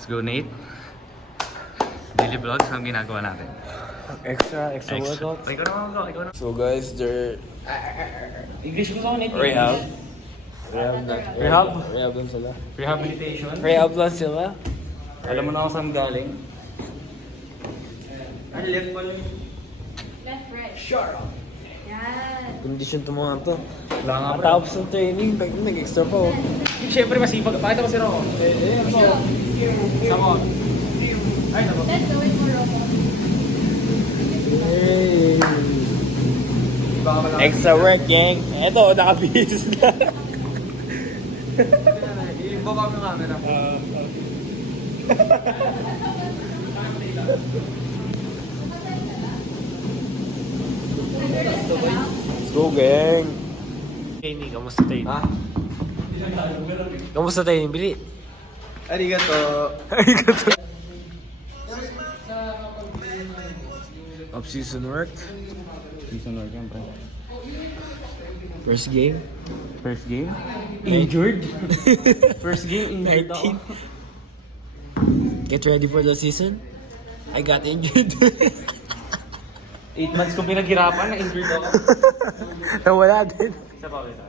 Let's go, Nate. Daily vlogs ang ginagawa natin. Extra workout. Ikaw naman. So guys, there English ko sa Nate. rehab lang sila. Rehabilitation. Rehab lang sila. Alam mo na ako saan galing. Ano, left pala yun? Left, right. Sure. Yan. Condition to mga to. Wala nga bro. Matapos ng training, nag-extra pa oh. Siyempre masipag. Pakita mo si Rocco. Sama. Ay, nako. Let's go with more robot. Hey. Baka wala. Extra work, gang. Eto, nakabihis na. Ibaba mo yung camera. Let's go, gang. Training, kamusta training? Ha? Kamusta training, Bili? Arigato. Off-season work. Season work yan, pre. First game. First game? Injured? First game, injured ako. 19. Get ready for the season. I got injured. 8 months kong pinaghirapan, na-injured ako. Nawala din. Isa pa, isa.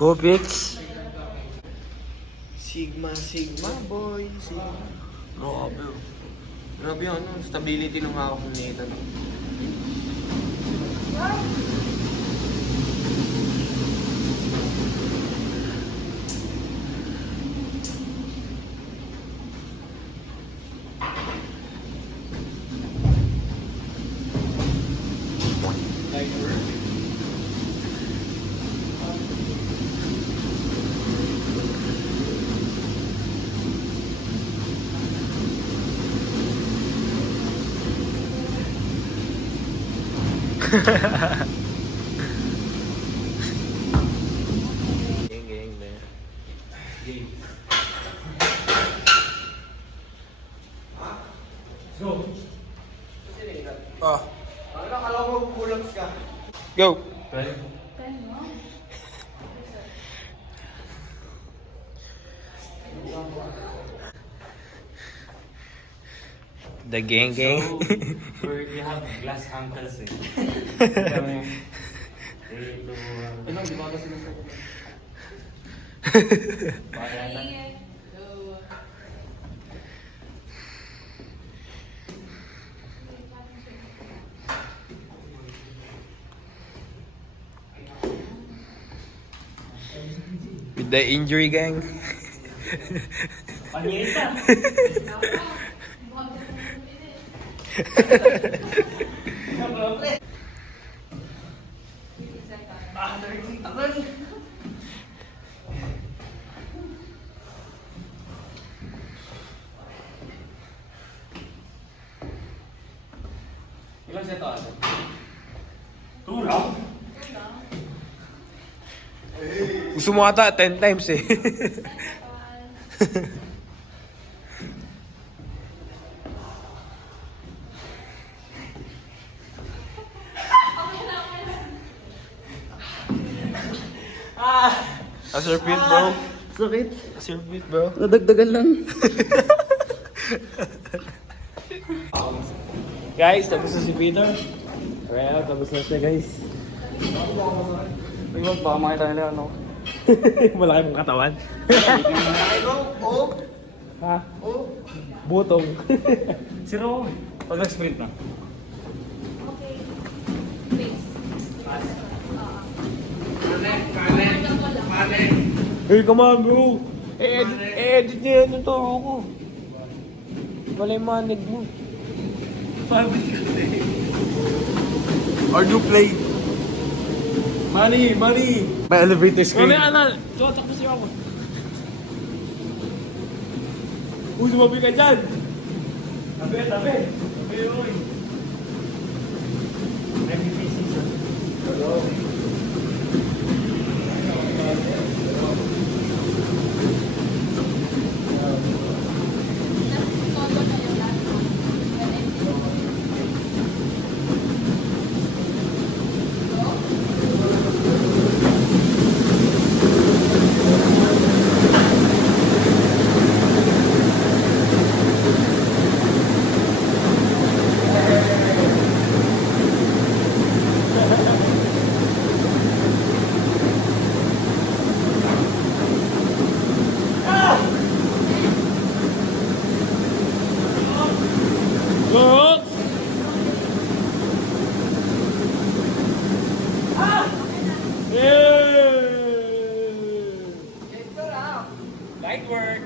Go, Pix. Sigma, boy. Sigma. Grabe. Grabe yung stability ng hawak ng neta. No? Gang, man. Game. Ah. Akala ko kulang ka. Go. The gang. We have glass ankles eh. Kami. Ilang, di ba kasi nasa With the injury gang. Panyeta! Ilang set ako? 2 lang? Gusto mo ata 10 times eh. How's your feet, bro? Sakit. How's your feet, bro? Nadagdagan lang. Guys, tapos na si Peter. Well, tapos na siya, guys. Uy, wag baka makita nila ano. Malaki mong katawan. Oh. Ha? Butong. Si Ro, pag nag-sprint na. Okay. Face. Hey, come on, bro. Edit niya yan yung turo ko. Wala yung manig mo. Or do play. Money. May elevator screen. Ano? Tuwatak mo siya ako. Uy, sumabi ka dyan. Tabi. Uy. MVP season. Light work.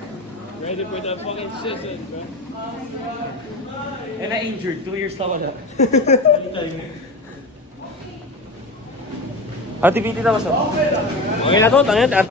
Ready for the fucking season, bro. Eh, na-injured. 2 years na wala. Ate, piti na ba siya? Okay na to, tanyan.